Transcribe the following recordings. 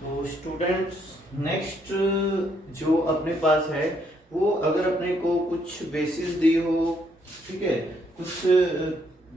तो students next जो अपने पास है वो अगर अपने को कुछ बेसिस दी हो, ठीक है, कुछ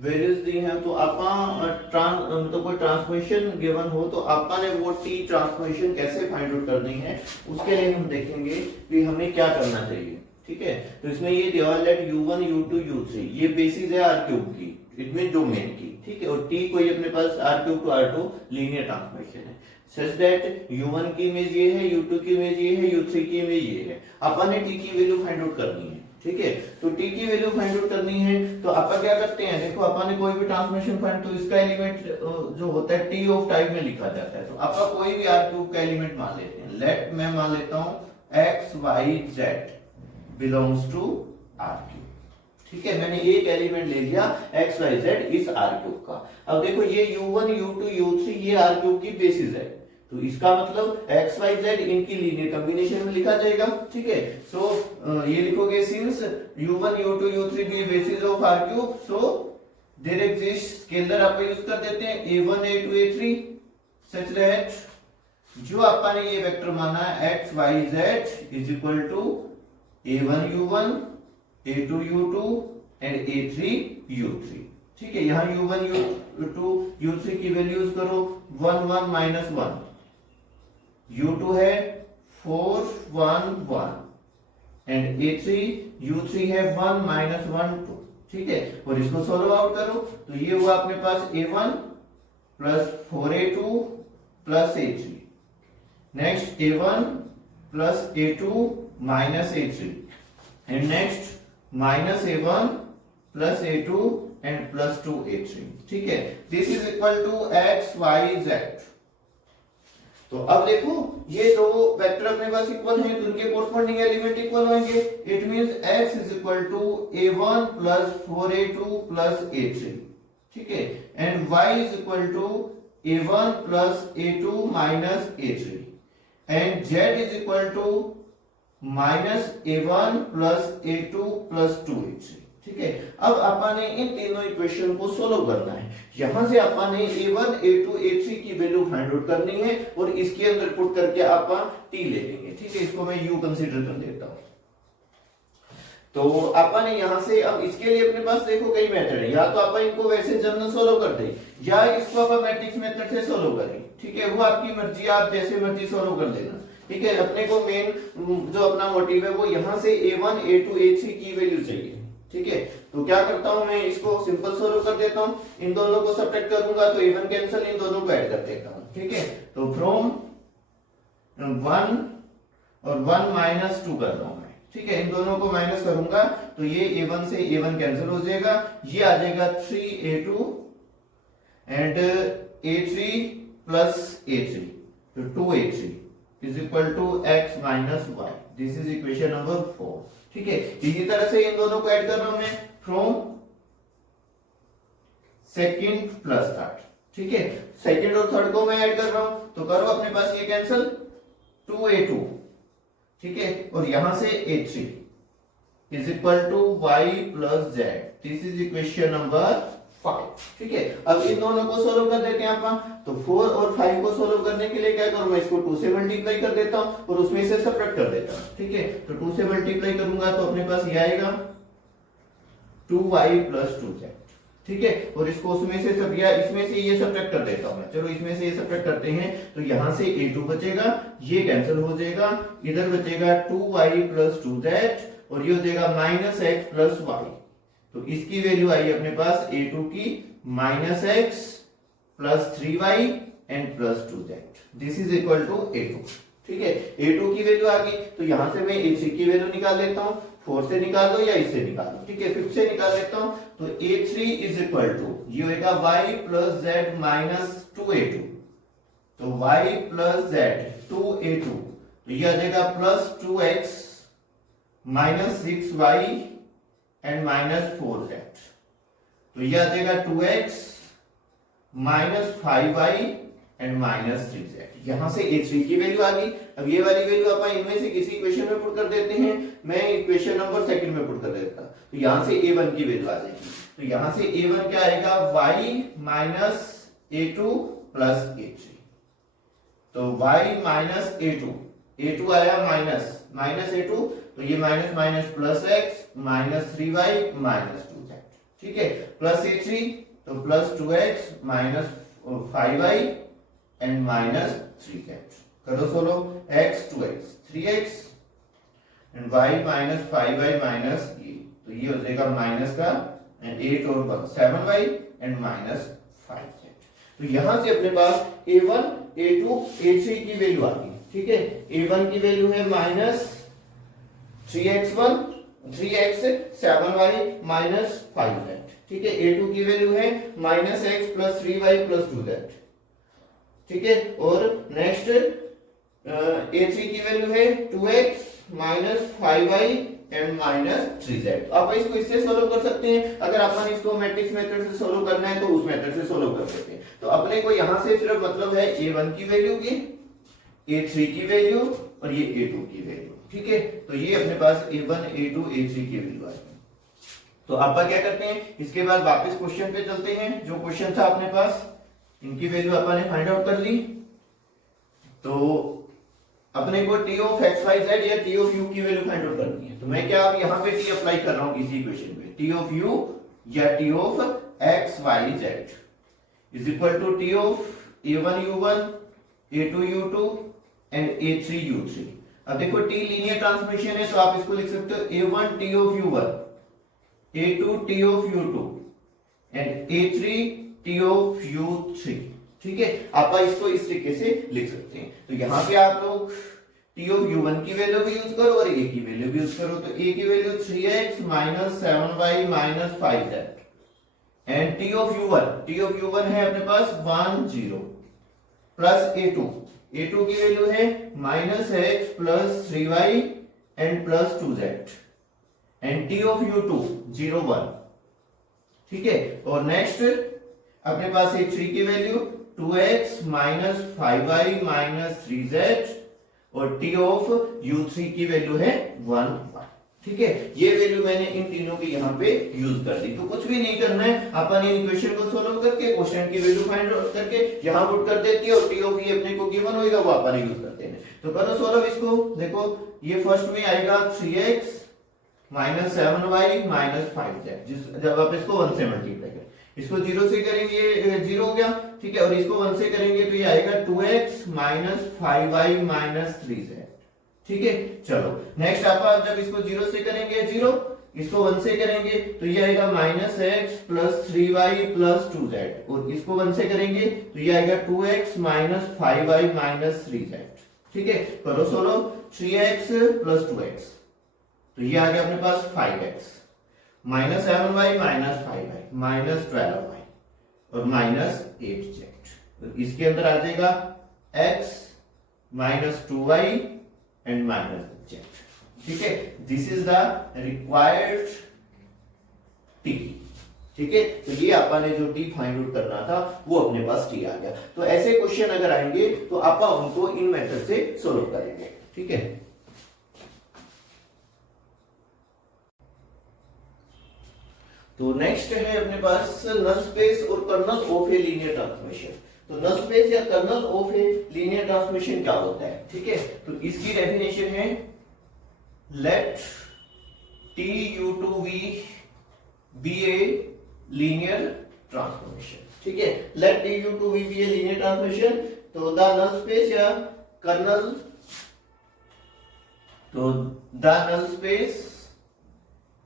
वैल्यूज दी हैं तो आपा मतलब कोई ट्रांसफॉर्मेशन गिवन हो तो आपा ने वो टी ट्रांसफॉर्मेशन कैसे फाइंड आउट करनी है उसके लिए हम देखेंगे कि हमें क्या करना चाहिए। ठीक है, तो इसमें ये दिया है लेट u1 u2 u3 ये बेसिस है r क्यूब की, इट मीन डोमेन की। ठीक है, और t कोई अपने पास r cube two r2 linear transformation है सच दैट u1 की इमेज ये है, u2 की इमेज ये है, u3 की इमेज ये है। अपन ने t की वैल्यू फाइंड आउट करनी है। ठीक है, तो t की वैल्यू फाइंड आउट करनी है तो अपन क्या करते हैं, देखो अपन ने कोई भी ट्रांसफॉर्मेशन फाइंड तो इसका एलिमेंट जो होता है t ऑफ टाइप में लिखा जाता है। तो अपन कोई भी r क्यूब का एलिमेंट मान लेते हैं। लेट मैं मान लेता हूं x y z belongs to r cube. ठीक है, मैंने एक एलिमेंट ले लिया x y z इस r क्यूब का। अब देखो ये u1 u2 u3 ये r क्यूब की बेसिस है, तो इसका मतलब x y z इनकी लीनियर कॉम्बिनेशन में लिखा जाएगा। ठीक है, सो ये लिखोगे since u1 u2 u3 be basis of r cube, so there exist scalar आप यूज कर देते हैं a1 a2 a3 such that जो अपन ने ये वेक्टर माना है x y z is equal to a1 u1 a2 u2 and a3 u3। ठीक है, यहां u1 u2 u3 की वैल्यूज करो 1 1 minus 1, u2 है 4 1 1 एंड a3 u3 है 1 minus 1 2। ठीक है, और इसको सॉल्व आउट करो तो ये हुआ अपने पास a1 plus 4a2 plus a3, next a1 plus a2 minus a3 and next minus a1 plus a2 and plus 2a3। ठीक है, this is equal to x y z। तो अब देखो ये दो वेक्टर अपने पास इक्वल हैं तो उनके कोरस्पॉन्डिंग एलिमेंट इक्वल होंगे। It means x is equal to a1 plus 4a2 plus a3। ठीक है, and y is equal to a1 plus a2 minus a3 and z is equal to minus a1 plus a2 plus 2a3। ठीक है, अब अपन ने इन तीनों equation को solve करना है। यहां से अपन ने a1 a2 a3 की वैल्यू फाइंड आउट करनी है और इसके अंदर पुट करके अपन t ले लेंगे। ठीक है, इसको मैं u कंसीडर कर लेता हूं। तो अपन ने यहां से अब इसके लिए अपने पास देखो कई मेथड है, या तो अपन इनको वैसे जनरल सोल्व कर दें या इसको अपन मैट्रिक्स मेथड से सोल्व करें। ठीक है, वो आपकी मर्जी, आप जैसे मर्जी सोल्व कर लेना। ठीक है, अपने को मेन जो अपना मोटिव है वो यहां से a1 a2 a3 की वैल्यू चाहिए। ठीक है, तो क्या करता हूं मैं इसको सिंपल सोल्व कर देता हूं, इन दोनों को सब्ट्रैक्ट करूंगा तो a1 कैंसिल, इन दोनों को ऐड कर देता हूं। ठीक है, तो फ्रॉम 1 और 1 माइनस 2 कर रहा हूं मैं। ठीक है, इन दोनों को माइनस करूंगा तो ये a1 से a1 कैंसिल हो जाएगा, ये आ जाएगा 3a2 and a3 plus a3 तो 2a3 is equal to x minus y। This is equation number 4। ठीक है, इसी तरह से इन दोनों को ऐड कर रहा हूं मैं फ्रॉम सेकंड प्लस थर्ड। ठीक है, सेकंड और थर्ड को मैं ऐड कर रहा हूं तो करो अपने पास ये कैंसिल 2a2। ठीक है, और यहां से a3 is equal to y plus z। This is equation number 5। ठीक है, अब इन दोनों को सोल्व कर देते हैं अपन। तो 4 और 5 को सोल्व करने के लिए क्या करूं, मैं इसको 2 से मल्टीप्लाई कर देता हूं और उसमें से सब्ट्रैक्ट कर देता हूं। ठीक है, तो 2 से मल्टीप्लाई करूंगा तो अपने पास ये आएगा 2y प्लस 2z। ठीक है, और इसको उसमें से सब या इसमें से ये सब्ट्रैक्ट कर देता हूं मैं। चलो इसमें से ये सब्ट्रैक्ट करते हैं तो यहां से a2 बचेगा, ये कैंसिल हो जाएगा, इधर बचेगा 2y प्लस 2z और ये हो जाएगा माइनस x प्लस y। तो इसकी वैल्यू आई अपने पास a2 की minus x plus 3y and plus 2z। This is equal to a2। ठीक है, a2 की वैल्यू आ गई तो यहां से मैं a3 की वैल्यू निकाल लेता हूं, 4 से निकाल दो या इससे निकाल दो। ठीक है, 5 से निकाल लेता हूं तो a3 इज इक्वल टू ये होगा y plus z minus 2a2। तो y प्लस z 2a2 तो ये आ जाएगा plus 2x minus 6y and minus 4z। तो ये आ जाएगा 2x minus 5y and minus 3z। यहां से a3 की वैल्यू आ गई। अब ये वाली वैल्यू अपन इनमें से किसी इक्वेशन में पुट कर देते हैं, मैं इक्वेशन नंबर सेकंड में पुट कर देता तो यहां से a1 की वैल्यू आ जाएगी। तो यहां से a1 क्या आएगा y minus a2 plus a3। तो y माइनस a2 आया माइनस a2, तो ये minus minus plus x minus 3y minus 2z, ठीक है, प्लस a3 तो plus 2x minus 5y and minus 3z। करो solo, x 2x 3x and y minus 5y minus ये, तो ये हो जाएगा माइनस का एंड 8 और 1 7y एंड माइनस 5z। तो यहां से अपने पास a1 a2 a3 की वैल्यू आ गई, ठीक है। a1 की वैल्यू है minus 3x1 3x 7y minus 5z, ठीक है। a2 की वैल्यू है minus x plus 3y plus 2z, ठीक है। और नेक्स्ट a3 की वैल्यू है 2x minus 5y and minus 3z। आप इसको इससे सोल्व कर सकते हैं, अगर अपन इसको मैट्रिक्स मेथड से सोल्व करना है तो उस मेथड से सोल्व कर सकते हैं। तो अपने को यहां से सिर्फ मतलब है a1 की वैल्यू की, a3 की वैल्यू और ये a2 की वैल्यू, ठीक है। तो ये अपने पास a1 a2 a3 की वैल्यू आ गई। तो आप क्या करते हैं, इसके बाद वापस क्वेश्चन पे चलते हैं। जो क्वेश्चन था अपने पास, इनकी वैल्यू अपन ने फाइंड आउट कर ली। तो अपने को t of x y z या t ऑफ u की वैल्यू फाइंड आउट करनी है। तो मैं क्या अब यहाँ पे t अप्लाई कर रहा हूँ इसी इक्वेशन पे, t ऑफ u या t of x y z is equal to t of a1 u1 a2 u2 and a3 u3। अब देखो t लीनियर ट्रांसमिशन है, तो आप इसको लिख सकते हो a1 t of u1 a2 t of u2 and a3 t of u3, ठीक है। आप इसको इस तरीके से लिख सकते हैं। तो यहां पे आप लोग t ऑफ u1 की वैल्यू भी यूज करो और a की वैल्यू भी यूज करो। तो a की value 3x minus 7y minus 5z and t of u1 है अपने पास 1 0 प्लस a2 की वैल्यू है minus x plus 3y and plus 2z and t of u2 0 1, ठीक है। और नेक्स्ट अपने पास है 3 की value 2x minus 5y minus 3z और t ऑफ u3 की वैल्यू है 1 ठीक है। ये वैल्यू मैंने इन तीनों की यहाँ पे यूज कर दी। तो कुछ भी नहीं करना है, अपन इन इक्वेशन को सोल्व करके क्वेश्चन की वैल्यू फाइंड आउट करके यहाँ पुट कर देती है और t ऑफ e अपने को गिवन होगा वो अपन यूज करते हैं। तो करो सोल्व इसको। देखो ये फर्स्ट में आएगा 3x minus 7y minus 5z, जब आप इसको 1 से मल्टीप्लाई करें, इसको 0 से करेंगे 0 हो गया, ठीक है। और इसको 1 से करेंगे तो ये आएगा 2x minus 5y minus 3z, ठीक है। चलो नेक्स्ट आप जब इसको 0 से करेंगे 0, इसको 1 से करेंगे तो ये आएगा minus x plus 3y plus 2z और इसको 1 से करेंगे तो ये आएगा 2x minus 5y minus 3z, ठीक है। करो सोल्व 3x प्लस 2x तो ये आ गया अपने पास 5x minus 7y minus 5y minus 12y और माइनस 8z। तो इसके अंदर आ जाएगा x minus 2y and minus z, ठीक है। This is the required t, ठीक है। तो ये अपन ने जो t फाइंड आउट करना था वो अपने पास t आ गया। तो ऐसे क्वेश्चन अगर आएंगे तो अपन उनको इन मेथड से सोल्व करेंगे, ठीक है। तो नेक्स्ट है अपने पास नल स्पेस और kernel of a linear transmission. तो नल स्पेस या kernel of a linear transmission क्या होता है, ठीक है। तो इसकी डेफिनेशन है let TU2V be a linear transformation, ठीक है। Let TU2V be a linear transmission. तो द नल स्पेस या कर्नल, तो द नल स्पेस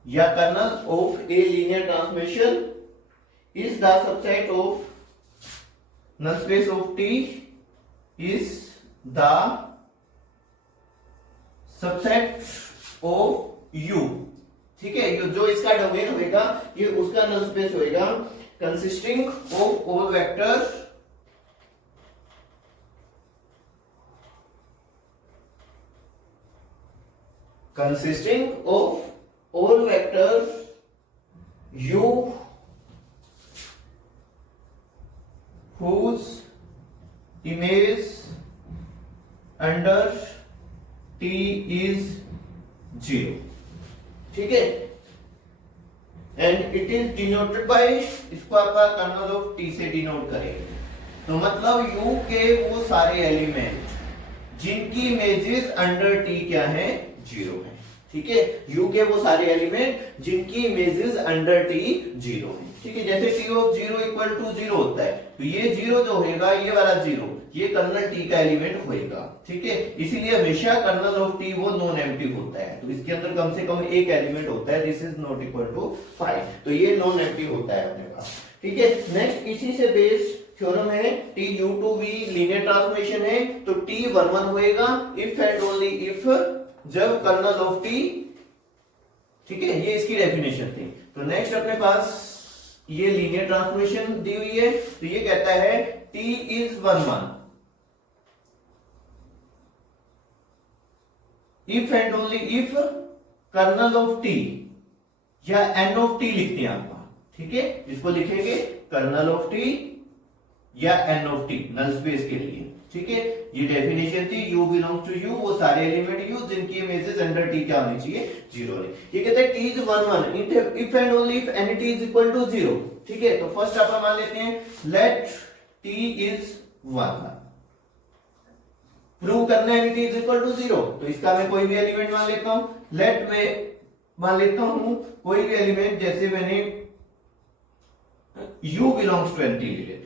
या kernel of a linear transmission is the subset of null space of T is the subset of U, ठीक है। जो इसका domain होगा ये उसका null space होगा consisting of all vectors U whose image under T is 0, ठीक है। And it is denoted by, इसको आप कर्नल ऑफ T से डिनोट करेंगे, तो मतलब U के वो सारे एलिमेंट जिनकी इमेजेस अंडर T क्या है, 0 है। ठीक है, U के वो सारे एलिमेंट जिनकी इमेजेस अंडर T 0 है। ठीक है, जैसे T ऑफ 0 इक्वल टू 0 होता है, तो ये 0 जो होगा, ये वाला 0, ये कर्नल T का एलिमेंट होएगा। ठीक है, इसीलिए हमेशा कर्नल ऑफ T वो नॉन एम्प्टी होता है, तो इसके अंदर कम से कम एक एलिमेंट होता है, this is not equal to 5, तो ये नॉन एम्प्टी होता है अपने पास। ठीक है, नेक्स्ट इसी से बेस्ड थ्योरम है TU2V लीनियर ट्रांसफॉर्मेशन है, तो T11 होएगा इफ एंड ओनली इफ जब कर्नल ऑफ T, ठीक है, ये इसकी डेफिनेशन थी। तो नेक्स्ट अपने पास ये लीनियर ट्रांसफॉर्मेशन दी हुई है, तो ये कहता है T is 11 if and only if kernel of T या N ऑफ T लिखते हैं आपका। ठीक है, इसको लिखेंगे कर्नल ऑफ T या N of T null space के लिए। ठीक है, ये डेफिनेशन थी U बिलोंग्स टू U, वो सारे एलिमेंट U जिनकी इमेजेस अंडर T क्या होनी चाहिए, 0 होनी। ये कहते हैं T is 11 if and only if NT is equal to 0। ठीक है, तो फर्स्ट आप मान लेते हैं लेट T इज 11, प्रूव करना है NT इज इक्वल टू 0, तो इसका मैं कोई भी एलिमेंट मान लेता हूं। लेट मैं मान लेता हूं कोई भी एलिमेंट, जैसे मैंने U बिलोंग्स टू NT ले लेता हूं।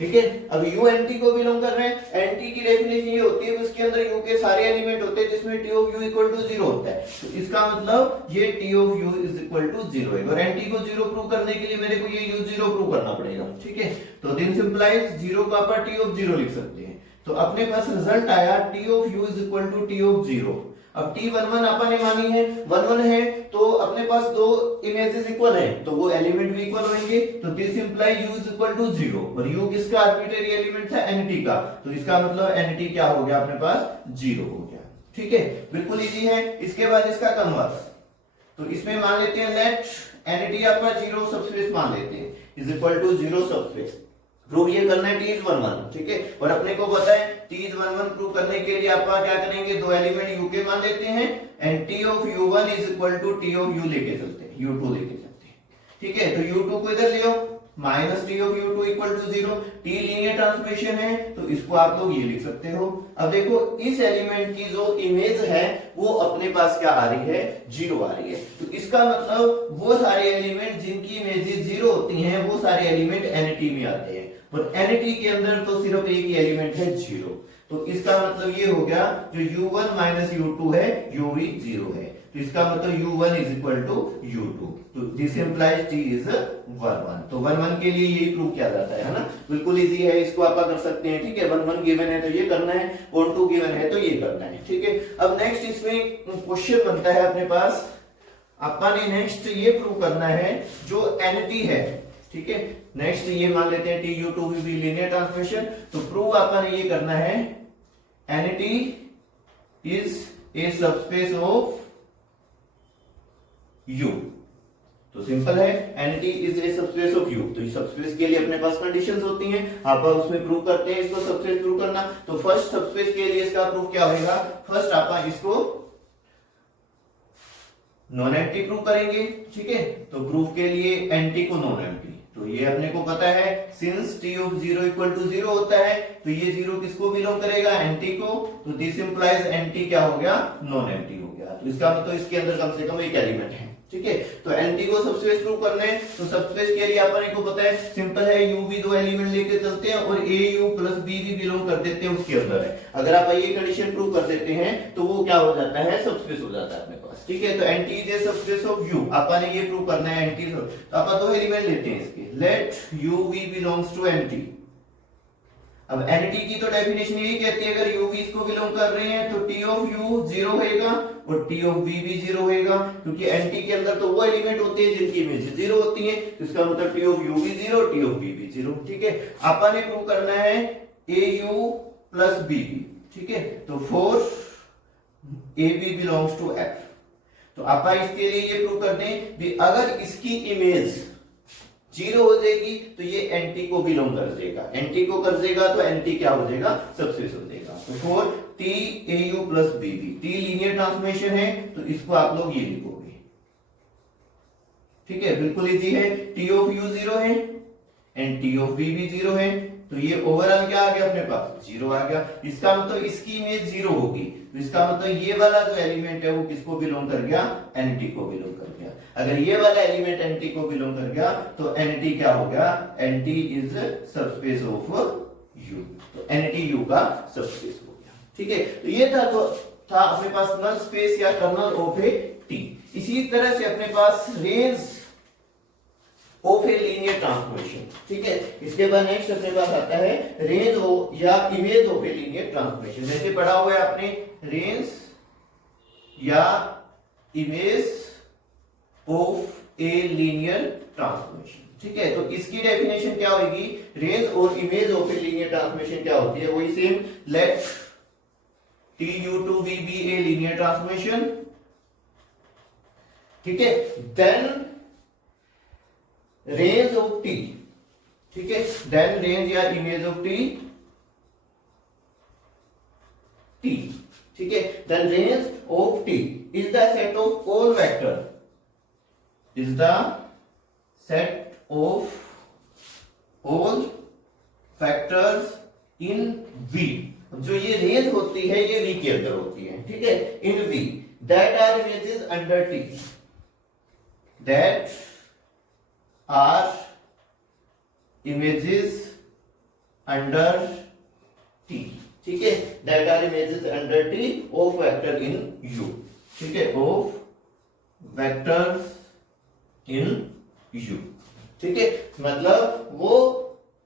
ठीक है, अब U NT को बिलोंग कर रहे हैं, NT की डेफिनेशन ये होती है उसके अंदर U के सारे एलिमेंट होते हैं जिसमें T of U equal to 0 होता है, तो इसका मतलब ये T of U is equal to 0 है, और NT को 0 प्रूव करने के लिए मेरे को ये U 0 प्रूव करना पड़ेगा। ठीक है, तो दिस इंप्लाइज 0 का आप T ऑफ 0 लिख सकते हैं, तो अपने पास रिजल्ट आया T of U is equal to T of 0। अब T11 अपन ने मानी है 11 है, तो अपने पास दो इमेजेस इक्वल है, तो वो एलिमेंट भी इक्वल होंगे, तो this imply U is equal to 0, और U किसका आर्बिट्रेरी एलिमेंट था, NT का, तो इसका मतलब NT क्या हो गया अपने पास, 0 हो गया। ठीक है, बिल्कुल इजी है। इसके बाद इसका कन्वर्स, तो इसमें मान लेते हैं लेट NT आपका 0 सबस्पेस मान लेते हैं is equal to 0 subspace, prove ये करना है T इज 11। ठीक है, और अपने को पता है T इज 11 प्रूव करने के लिए आप क्या करेंगे, दो एलिमेंट U के मान लेते हैं, and T of U1 is equal to T of U लेके चलते हैं, U2 लेके चलते हैं। ठीक है, तो U2 को इधर ले आओ, minus T of U2 equal to 0, T linear transformation है, तो इसको आप लोग ये लिख सकते हो। अब देखो इस एलिमेंट की जो इमेज है वो अपने पास क्या आ रही है, 0 आ रही है, तो इसका मतलब वो सारे एलिमेंट जिनकी इमेजेस 0 होती हैं वो सारे एलिमेंट NT में आते हैं, और NT के अंदर तो सिर्फ एक ही एलिमेंट है 0, तो इसका मतलब ये हो गया जो U1 माइनस U2 है U भी 0 है, तो इसका मतलब U1 is equal to U2, तो दिस इंप्लाइज T इज 11, तो 11 के लिए यही प्रूव किया जाता है ना, बिल्कुल इजी है, इसको आप कर सकते हैं। ठीक है, 11 गिवन है तो ये करना है, और 2 गिवन है तो ये करना है। ठीक है, अब नेक्स्ट इसमें क्वेश्चन बनता है अपने पास, अपन ने नेक्स्ट ये प्रूव करना है जो NT है। ठीक है, नेक्स्ट ये मान लेते हैं TU2V लीनियर ट्रांसफॉर्मेशन, तो प्रूव अपन ये करना है NT is a subspace of U, तो सिंपल है NT is a subspace of U, तो इस सबस्पेस के लिए अपने पास कंडीशंस होती हैं, आप उसमें प्रूव करते हैं इसको सबस्पेस प्रूव करना, तो फर्स्ट सबस्पेस के लिए इसका प्रूफ क्या होगा, फर्स्ट आप इसको नॉन एम्प्टी प्रूव करेंगे। ठीक है, तो प्रूफ के लिए NT को नॉन एम्प्टी, तो ये अपने को पता है since T of 0 equal to 0 होता है, तो ये 0 किसको बिलोंग करेगा, NT को, तो दिस इंप्लाइज NT क्या हो गया, नॉन एम्प्टी हो गया, तो इसका मतलब इसके अंदर कम से कम एक एलिमेंट है। ठीक है, तो NT को सबस्पेस प्रूव करना है, तो सबस्पेस के लिए अपन को पता है सिंपल है, U भी दो एलिमेंट लेके चलते हैं और AU प्लस B भी बिलोंग कर देते हैं उसके अंदर है, अगर आप ये कंडीशन प्रूव कर देते हैं तो वो क्या हो जाता है, सबस्पेस हो जाता है अपने पास। ठीक है, तो NT is a subspace of U, अपन ने ये प्रूव करना है NT, तो अपन दो एलिमेंट लेते हैं इसके, let UV belongs to NT। अब NT की तो डेफिनेशन यही कहती है, अगर UV इसको बिलोंग कर रहे हैं तो T ऑफ U 0 होएगा और T ऑफ V भी 0 होएगा, क्योंकि NT के अंदर तो वो एलिमेंट होते हैं जिनकी इमेज 0 होती है, तो इसका मतलब T ऑफ U भी 0, T ऑफ V भी 0। ठीक है, अपन ने प्रूव करना है AU प्लस BB। ठीक है, तो for AB belongs to F, तो आप इसके लिए ये प्रूव कर दें भी अगर इसकी इमेज 0 हो जाएगी तो ये NT को बिलोंग कर देगा, NT को कर देगा तो NT क्या हो जाएगा, सबस्पेस हो जाएगा। तो for T AU plus BB, T linear transformation है, तो इसको आप लोग ये लिखोगे। ठीक है, बिल्कुल इजी है, T ऑफ U 0 है, एंड टी ऑफ बी भी 0 है, तो ये ओवरऑल क्या आ गया अपने पास 0 आ गया। इसका मतलब इसकी इमेज 0 होगी, तो इसका मतलब ये वाला जो एलिमेंट है वो किसको बिलोंग कर गया, एनटी को बिलोंग कर गया। अगर ये वाला एलिमेंट एनटी को बिलोंग कर गया तो एनटी क्या हो गया, NT is subspace of U, तो एनटी यू का सबस्पेस हो गया। ठीक है, तो ये था अपने पास नल स्पेस या कर्नल ऑफ ए टी। इसी तरह से अपने पास range of a linear transformation. ठीक है, इसके बाद नेक्स्ट अपने पास आता है रेंज या image of a linear transformation. जैसे पढ़ा हुआ है आपने रेंज या image of a linear transformation. ठीक है, तो इसकी डेफिनेशन क्या होगी, रेंज और image of a linear transformation क्या होती है, वही same, let TU2V be a linear transformation। ठीक है, देन रेंज ऑफ T, ठीक है, देन रेंज या इमेज ऑफ T, ठीक है, then range of T is the set of all vector, is the set of all factors in V। जो ये range होती है ये V के अंदर होती है। ठीक है, इन V that are images under T, that are images under T। ठीक है, that are images under T of vector in U। ठीक है, of vectors in U। ठीक है, मतलब वो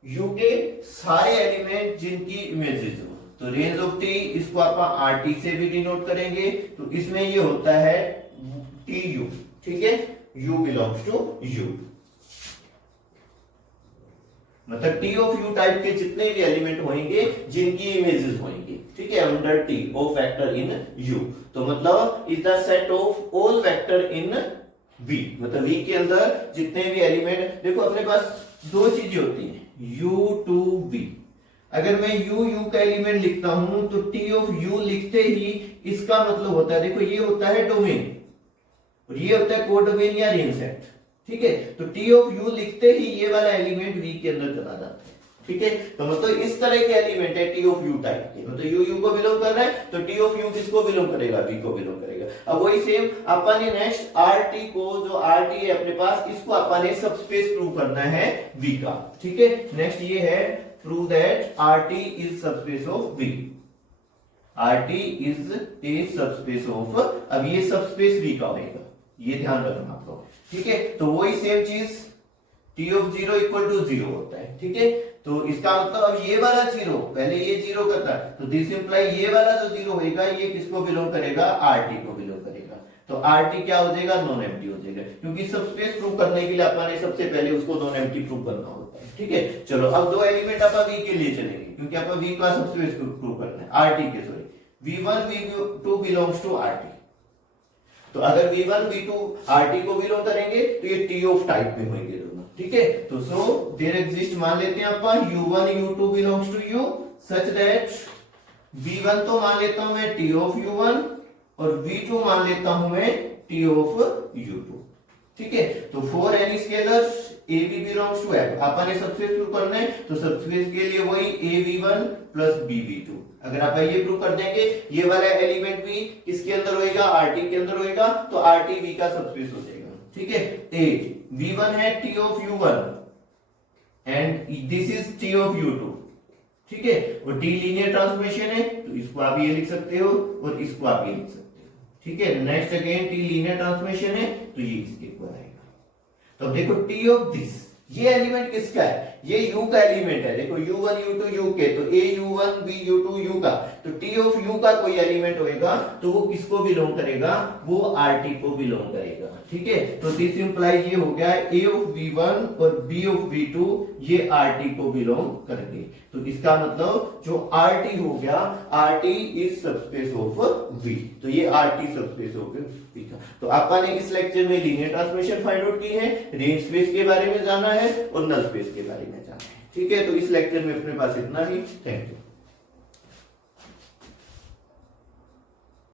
U के सारे एलिमेंट जिनकी इमेजेस हो, तो रेंज ऑफ टी इसको आप आरटी से भी डिनोट करेंगे, तो इसमें ये होता है टी यू। ठीक है, यू बिलोंग्स टू यू, मतलब टी ऑफ यू टाइप के जितने भी एलिमेंट होंगे जिनकी इमेजेस होंगी। ठीक है, under T of vector in U, तो मतलब is the set of all vector in V, मतलब वी के अंदर जितने भी एलिमेंट। देखो अपने पास दो चीजें होती हैं, यू टू वी। अगर मैं यू का एलिमेंट लिखता हूं तो टी ऑफ यू लिखते ही इसका मतलब होता है, देखो ये होता है डोमेन और ये होता है कोडोमेन या रेंज सेट। ठीक है, तो टी ऑफ यू लिखते ही ये वाला एलिमेंट वी के अंदर चला जाता है। ठीक है, तो मतलब इस तरह के एलिमेंट है टी ऑफ यू टाइप के, मतलब यू को बिलोंग कर रहा है तो टी ऑफ यू किसको बिलोंग करेगा, वी को बिलोंग करेगा। अब वही सेम अपन ने नेक्स्ट आरटी को, जो आरटी है अपने पास, इसको अपन ने सबस्पेस प्रूव करना है वी का। ठीक है, नेक्स्ट ये है prove that RT is subspace of V। RT is a subspace of, अब ये सबस्पेस V का होगा, ये ध्यान रखना आप लोग। ठीक है, तो वही सेम चीज T of 0 इक्वल टू 0 होता है। ठीक है, तो इसका मतलब अब ये वाला 0, पहले ये 0 करता है, तो दिस इंप्लाई ये वाला जो 0 होगा ये किसको बिलोंग करेगा, RT को बिलोंग करेगा। तो RT क्या हो जाएगा, नॉन एम्प्टी हो जाएगा, क्योंकि सबस्पेस प्रूव करने के लिए अपन सबसे पहले उसको नॉन एम्प्टी प्रूव करना होता है। ठीक है, चलो अब दो एलिमेंट अपन V के लिए चलेंगे, क्योंकि अपन V का सबस्पेस प्रूव करना है, RT के, sorry V1 V2 belongs to RT। तो अगर V1 V2 RT को बिलोंग करेंगे तो ये T ऑफ टाइप में होंगे दोनों। ठीक है, तो सो देयर एग्जिस्ट, मान लेते हैं अपन U1 U2 belongs to U such that V1 तो मान लेता हूं मैं T ऑफ U1 और V2 मान लेता हूं मैं T ऑफ U2। ठीक है, तो for any scalar A B belongs to F, अपन ने सबस्पेस प्रूव करना है, तो सबस्पेस के लिए वही ए V1 प्लस बी V2। अगर आप ये प्रूव कर देंगे ये वाला एलिमेंट भी किसके अंदर होएगा, आरटी के अंदर होएगा, तो आरटी वी का सबस्पेस हो जाएगा। ठीक है, ए V1 है T of U1 and this is T of U2। ठीक है, और T लीनियर ट्रांसफॉर्मेशन है, तो इसको आप ये लिख सकते हो और इसको आप ये लिख सकते हो। ठीक है, next again T linear transformation है, तो ये इसके इक्वल आएगा। तो देखो T ऑफ दिस, ये एलिमेंट किसका है, ये U का एलिमेंट है। देखो U1 U2 U के, तो A U1 B U2 U का, तो T ऑफ U का कोई एलिमेंट होएगा तो वो किसको बिलोंग करेगा, वो RT को बिलोंग करेगा। ठीक है, तो दिस इंप्लाइज ये हो गया A ऑफ V1 और B ऑफ V2 ये RT को बिलोंग करेंगे। तो इसका मतलब जो RT हो गया, RT is subspace of V, तो ये RT सबस्पेस ऑफ V का। तो आपने इस लेक्चर में लीनियर ट्रांसफॉर्मेशन फाइंड आउट की है, रेंज स्पेस के बारे में जाना है और नल स्पेस के बारे में जाना है। ठीक है, तो इस लेक्चर में अपने पास इतना ही। Thank you.